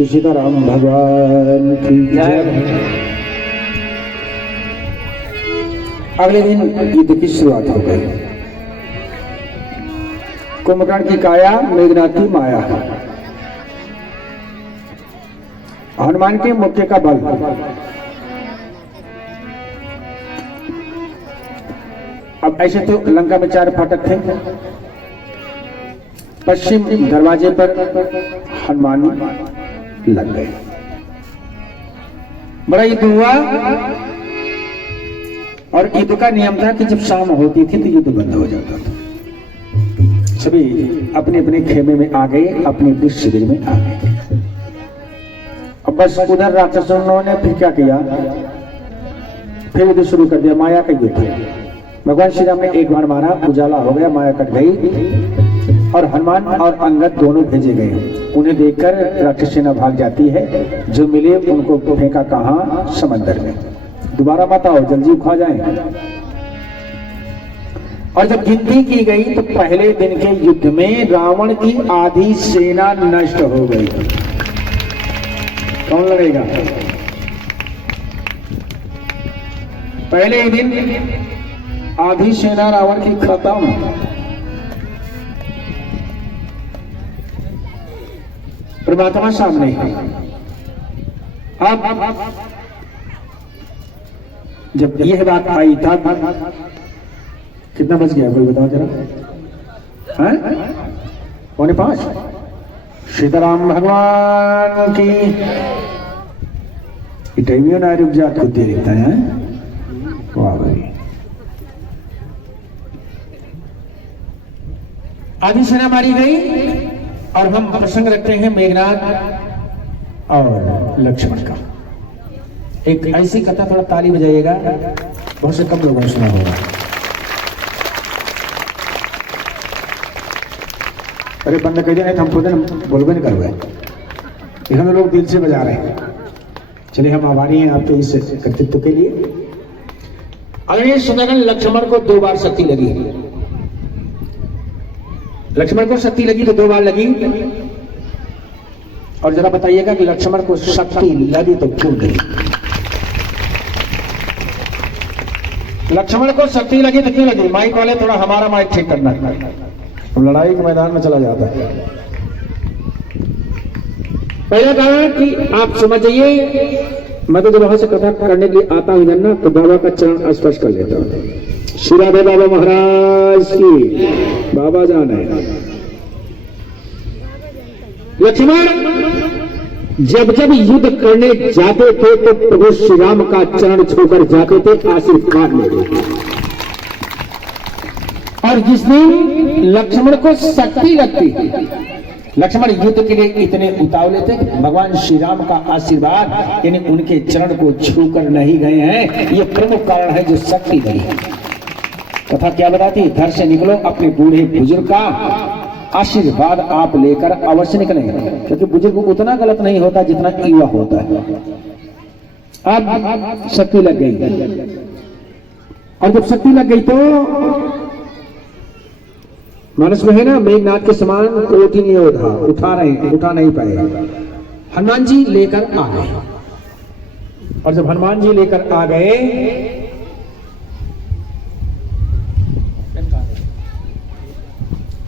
श्री सीताराम भगवान की जय। अगले दिन युद्ध की शुरुआत हो गई। कुंभकर्ण की काया, मेघनाथ की माया, हनुमान के मुक्के का बल। अब ऐसे तो लंका में 4 फाटक थे। पश्चिम दरवाजे पर हनुमान लग गए। बड़ा युद्ध हुआ और युद्ध का नियम था कि जब शाम होती थी तो युद्ध बंद हो जाता था। सभी अपने अपने खेमे में आ गए, अपने अपने शिविर में आ गए। अब बस उधर राक्षसों ने फिर क्या किया, फिर युद्ध शुरू कर दिया। माया का युद्ध। भगवान श्री राम ने एक बाण मारा, उजाला हो गया, माया कट गई और हनुमान और अंगद दोनों भेजे गए। उन्हें देखकर राक्षस सेना भाग जाती है। जो मिले उनको फेंका कहां, समंदर में। दोबारा मत आओ, जल्दी खा जाए। और जब गिनती की गई तो पहले दिन के युद्ध में रावण की आधी सेना नष्ट हो गई। कौन लड़ेगा? पहले ही दिन आधी सेना रावण की खत्म। परमात्मा सामने। अब जब यह बात आई तब कितना बज गया, कोई बताओ जरा? हैं? 4:45। सीताराम भगवान की टाइमियो ना रुक जा, खुद दे देता है। वाह भाई। आधी सेना मारी गई और हम प्रसंग रखते हैं मेघनाथ और लक्ष्मण का। एक ऐसी कथा, थोड़ा ताली बजाइएगा, बहुत से कम लोगों ने सुना होगा। अरे बंद कह दिया, हम खुद बोलबे नहीं करवाए। इन्होंने लोग दिल से बजा रहे हैं। चलिए, हम आभारी हैं आपके इस कर्तृत्व के लिए। अगर ये सुनकर लक्ष्मण को 2 बार शक्ति लगी। लक्ष्मण को शक्ति लगी तो 2 बार लगी। और जरा बताइएगा कि लक्ष्मण को शक्ति लगी तो क्यों लगी? लक्ष्मण को शक्ति लगी तो क्यों लगी? माइक वाले थोड़ा हमारा माइक ठीक करना। हम लड़ाई के मैदान में चला जाता है। पहला कारण कि आप समझ जाइए, मैं तो जब वहां से कथा करने के लिए आता हूं ना, तो बाबा का चरण स्पर्श कर लेता हूं। श्री राधे बाबा महाराज की। बाबा जान है। लक्ष्मण जब जब युद्ध करने जाते थे तो प्रभु श्री राम का चरण छूकर जाते थे, आशीर्वाद लेते थे। और जिस दिन लक्ष्मण को शक्ति लगती, लक्ष्मण युद्ध के लिए इतने उतावले थे, भगवान श्री राम का आशीर्वाद यानी उनके चरण को छूकर नहीं गए हैं। ये प्रमुख कारण है जो शक्ति लगी। कथा क्या बताती? घर से निकलो, अपने बूढ़े बुजुर्ग का आशीर्वाद आप लेकर अवश्य निकलें, क्योंकि बुजुर्ग उतना गलत नहीं होता जितना युवा होता है। अब शक्ति लग गई, और जब शक्ति लग गई तो मानस में है ना, मेघनाथ के समान कोटि योद्धा उठा नहीं पाए। हनुमान जी लेकर आ गए। और जब हनुमान जी लेकर आ गए,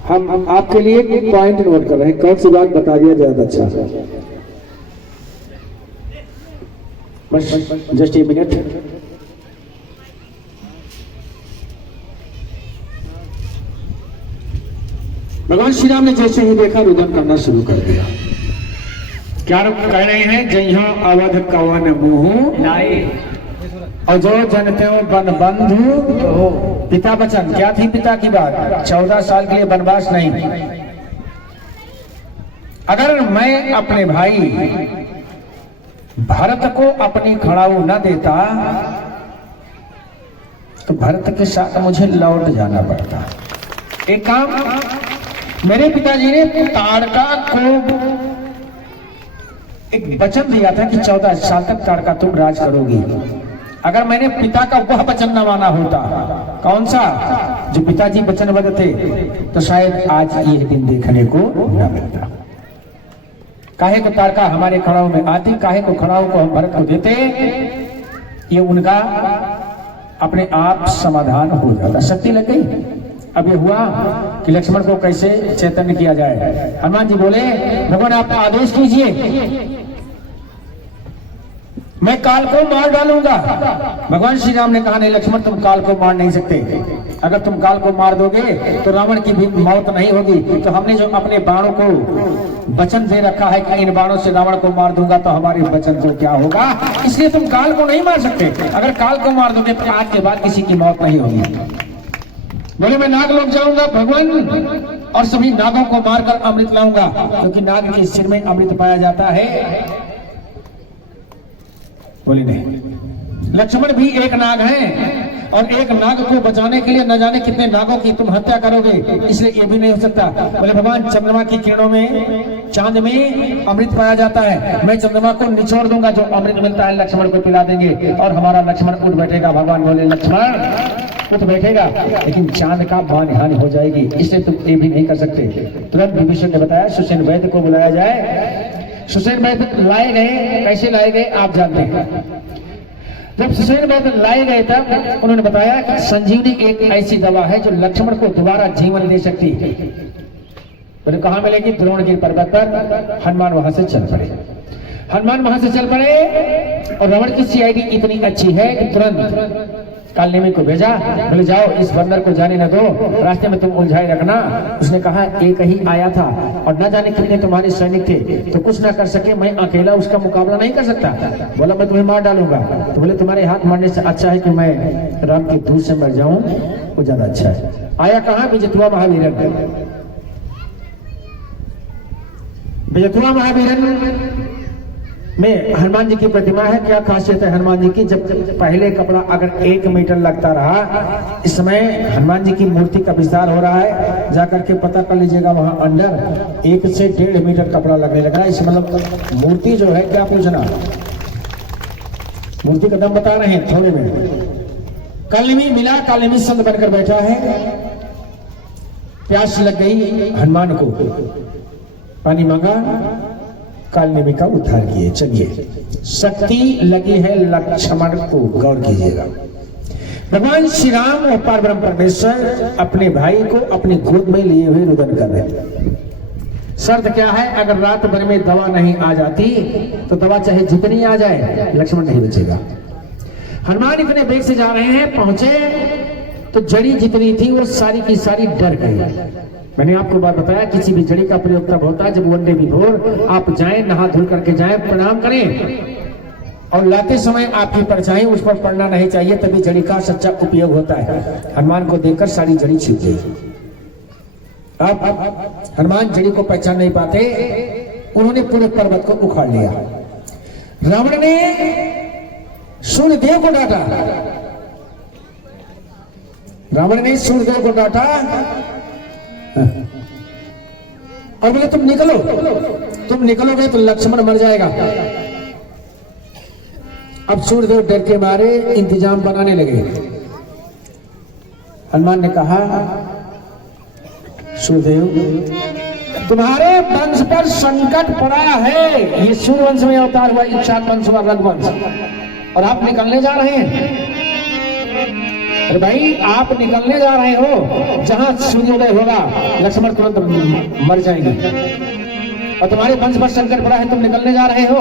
हम आपके लिए एक पॉइंट नोट कर रहे हैं। कौन सी बात बता दिया ज्यादा अच्छा? बस जस्ट ए मिनट। भगवान श्री राम ने जैसे ही देखा, रुदन करना शुरू कर दिया। क्या कह रहे हैं? जइहो अवध कवन मुँह और जो जनते बन बंधु। पिता वचन क्या थी? पिता की बात। 14 साल के लिए वनवास नहीं। अगर मैं अपने भाई भरत को अपनी खड़ाऊ न देता तो भरत के साथ मुझे लौट जाना पड़ता। एक काम, मेरे पिताजी ने ताड़का को एक वचन दिया था कि 14 साल तक ताड़का तुम राज करोगी। अगर मैंने पिता का वह वचन न माना होता, कौन सा? जो पिताजी वचनबद्ध थे, तो शायद आज ये दिन देखने को न मिलता। काहे को तारका हमारे खड़ाओं में आती, काहे को खड़ाओं को हम भरत को देते, ये उनका अपने आप समाधान हो जाता। शक्ति लग गई। अब ये हुआ कि लक्ष्मण को कैसे चैतन्य किया जाए। हनुमान जी बोले भगवान आप आदेश कीजिए, मैं काल को मार डालूंगा। भगवान श्री राम ने कहा नहीं लक्ष्मण तुम काल को मार नहीं सकते, अगर तुम काल को मार दोगे तो रावण की भी मौत नहीं होगी। तो हमने जो अपने बाणों को वचन दे रखा है कि इन बाणों से रावण को मार दूंगा तो हमारे वचन को क्या होगा, इसलिए तुम काल को नहीं मार सकते। अगर काल को मार दोगे तो आज के बाद किसी की मौत नहीं होगी। बोले मैं नाग लोग जाऊंगा भगवान और सभी नागों को मारकर अमृत लाऊंगा, क्योंकि नाग के सिर में अमृत पाया जाता है। बोली नहीं, लक्ष्मण भी एक नाग है और एक नाग को बचाने के लिए न जाने कितने नागों की तुम हत्या करोगे, इसलिए ये भी नहीं हो सकता। बोले भगवान चंद्रमा की किरणों में, चांद में अमृत पाया जाता है, मैं चंद्रमा को निचोड़ दूंगा, जो अमृत मिलता है लक्ष्मण को पिला देंगे और हमारा लक्ष्मण उठ बैठेगा। भगवान बोले लक्ष्मण उठ बैठेगा लेकिन चांद का बान हानि हो जाएगी, इसलिए तुम ये भी नहीं कर सकते। तुरंत विभीषण ने बताया सुसेन वैद्य को बुलाया जाए। सुसेन वैद्य लाए गए, कैसे लाए गए आप जानते हैं। जब सुसेन वैद्य लाए गए तब उन्होंने बताया कि संजीवनी एक ऐसी दवा है जो लक्ष्मण को दोबारा जीवन दे सकती है। बोले कहां मिलेगी? द्रोणगिरी पर्वत पर। हनुमान वहां से चल पड़े। हनुमान वहां से चल पड़े और रावण की सीआईडी इतनी अच्छी है कि तुरंत कालनेमी को भेजा। बोले जाओ इस बंदर को जाने न दो, रास्ते में तुम उलझाए रखना। उसने कहा एक ही आया था और न जाने कितने तुम्हारे सैनिक थे, तो कुछ ना कर सके, मैं अकेला उसका मुकाबला नहीं कर सकता। बोला मैं तुम्हें मार डालूंगा। तो बोले तुम्हारे हाथ मारने से अच्छा है कि मैं राम के दूध से मर जाऊं, वो ज्यादा अच्छा है। आया कहा? विजयतुआ महावीरन। विजयतुआ महावीरन में हनुमान जी की प्रतिमा है। क्या खासियत है हनुमान जी की? जब पहले कपड़ा अगर 1 मीटर लगता रहा, इस समय हनुमान जी की मूर्ति का विस्तार हो रहा है, जाकर के पता कर लीजिएगा वहां अंदर 1 से 1.5 मीटर कपड़ा लगने लगा। इस मतलब मूर्ति जो है, क्या पूछना, मूर्ति का दम बता रहे हैं थोड़े में। कालनेमी मिला, कालनेमी संत बनकर बैठा है। प्यास लग गई हनुमान को, पानी मांगा, कालनेमी का उद्धार किए। चलिए शक्ति लगी है लक्ष्मण को, गौर कीजिएगा। भगवान श्री राम और परब्रह्म परमेश्वर अपने भाई को अपनी गोद में लिए हुए रुदन कर रहे थे। शर्त क्या है? अगर रात भर में दवा नहीं आ जाती तो दवा चाहे जितनी आ जाए लक्ष्मण नहीं बचेगा। हनुमान इतने वेग से जा रहे हैं, पहुंचे तो जड़ी जितनी थी वो सारी की सारी डर गई। मैंने आपको बात बताया किसी भी जड़ी का प्रयोग तब होता है जब वन डे बिफोर आप जाएं, नहा धुल करके जाएं, प्रणाम करें और लाते समय आपकी परछाई उस पर पड़ना नहीं चाहिए, तभी जड़ी का सच्चा उपयोग होता है। हनुमान को देखकर सारी जड़ी छिप गई। अब हनुमान जड़ी को पहचान नहीं पाते, उन्होंने पूरे पर्वत को उखाड़ लिया। रावण ने सूर्यदेव को डांटा, रावण ने सूर्यदेव को डांटा और बोले तुम निकलो, तुम निकलोगे तो लक्ष्मण मर जाएगा। अब सूर्यदेव डर के मारे इंतजाम बनाने लगे। हनुमान ने कहा सूर्यदेव तुम्हारे वंश पर संकट पड़ा है, ये सूर्यवंश में अवतार हुआ, इक्ष्वाकु वंश हुआ, रघुवंश, और आप निकलने जा रहे हैं। अरे भाई आप निकलने जा रहे हो, जहां सूर्योदय होगा लक्ष्मण तुरंत मर जाएंगे, और तुम्हारे वंश पर संकट पड़ा है, तुम निकलने जा रहे हो।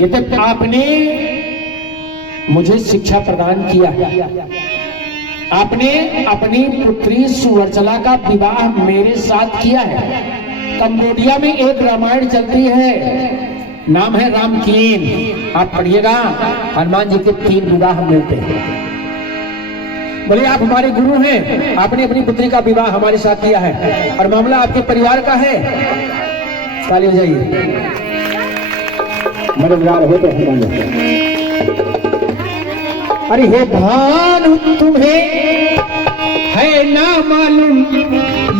ये तो आपने मुझे शिक्षा प्रदान किया, आपने अपनी पुत्री सुवर्चला का विवाह मेरे साथ किया है। कंबोडिया में एक रामायण चलती है, नाम है रामकीन, आप पढ़िएगा। हनुमान जी के 3 विवाह मिलते हैं। बोले आप हमारे गुरु हैं, आपने अपनी पुत्री का विवाह हमारे साथ किया है और मामला आपके परिवार का है। ताली हो जाइए, मददगार हो तो हनुमान। अरे हे भानु तुम्हें है ना मालूम,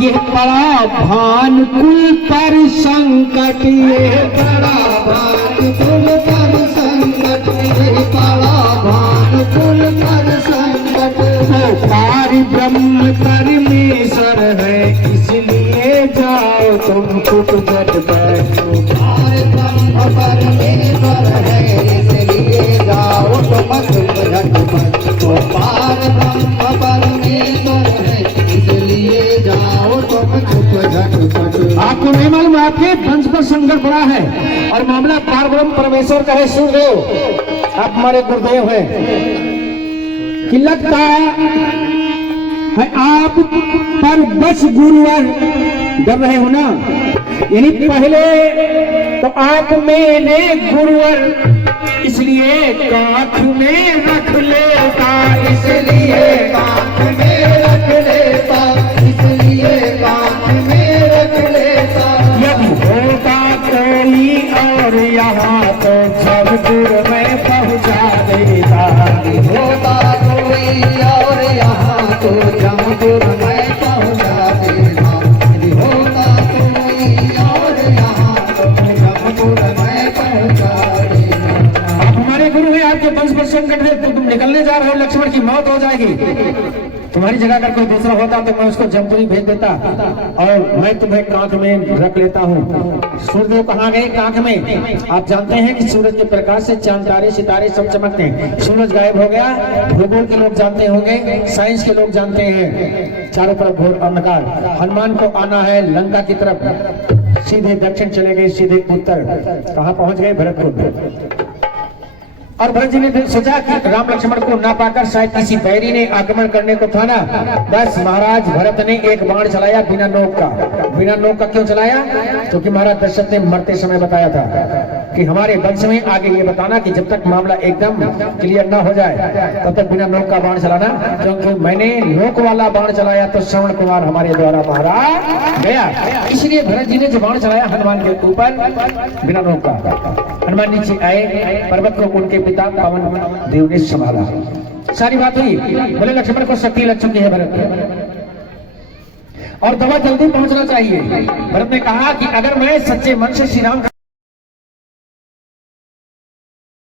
ये बड़ा भानुकुल पर संकट, ये बड़ा भानुकुल पर संकट, ये बड़ा भानुकुल पर संकट। पारि ब्रह्म परमेश्वर है, इसलिए जाओ तुम कुट झट पर को संकट पड़ा है और मामला पारब्रह्म परमेश्वर का है। सूर्यदेव आप हमारे गुरुदेव हैं कि लगता है आप पर बस गुरुवर डर रहे हो ना, यानी पहले तो आप मेरे गुरुवर इसलिए काख में रख लेता, इसलिए काख में रख लेता, इसलिए काख में रख लेता। यदि होता कोई और यहाँ तो जमपुर में पहुँचा देता, होता कोई और यहाँ तो जमपुर में पहुँचा देता, होता कोई और यहाँ तो जमपुर में पहुँचा देता। हमारे गुरु है आपके वंश पर संकट है, तो तुम निकलने जा रहे हो, लक्ष्मण की मौत हो जाएगी। तुम्हारी जगह अगर कोई दूसरा होता तो मैं उसको जमपुरी भेज देता और मैं तुम्हें कांख में रख लेता हूँ। सूर्यदेव कहाँ गए? कांख में। आप जानते हैं कि सूरज के प्रकाश से चांद तारे सितारे सब चमकते हैं। सूरज गायब हो गया, भूगोल के लोग जानते होंगे, साइंस के लोग जानते हैं, चारों तरफ घोर अंधकार। हनुमान को आना है लंका की तरफ, सीधे दक्षिण चले गए, सीधे उत्तर। कहाँ पहुंच गए? भरतपुर। और भरत जी ने सोचा कि राम लक्ष्मण को ना पाकर शायद किसी बैरी ने आक्रमण करने को ठाना। बस महाराज भरत ने एक बाण चलाया बिना नोक का। बिना नोक का क्यों चलाया? क्योंकि महाराज दशरथ ने मरते समय बताया था कि हमारे वंश में आगे ये बताना कि जब तक मामला एकदम क्लियर ना हो जाए तब तक बिना नोक का बाण चलाना, क्योंकि मैंने नोक वाला बाण चलाया तो श्रवण कुमार हमारे द्वारा मारा गया। इसलिए भरत जी ने जो बाण चलाया हनुमान के ऊपर बिना नोक का। हनुमान नीचे आए, पर्वत को उनके पिता पवन देव ने संभाला। सारी बात हुई। बोले लक्ष्मण को शक्ति लग चुकी है भरत और दवा जल्दी पहुंचना चाहिए। भरत ने कहा कि अगर मैं सच्चे मन से श्री राम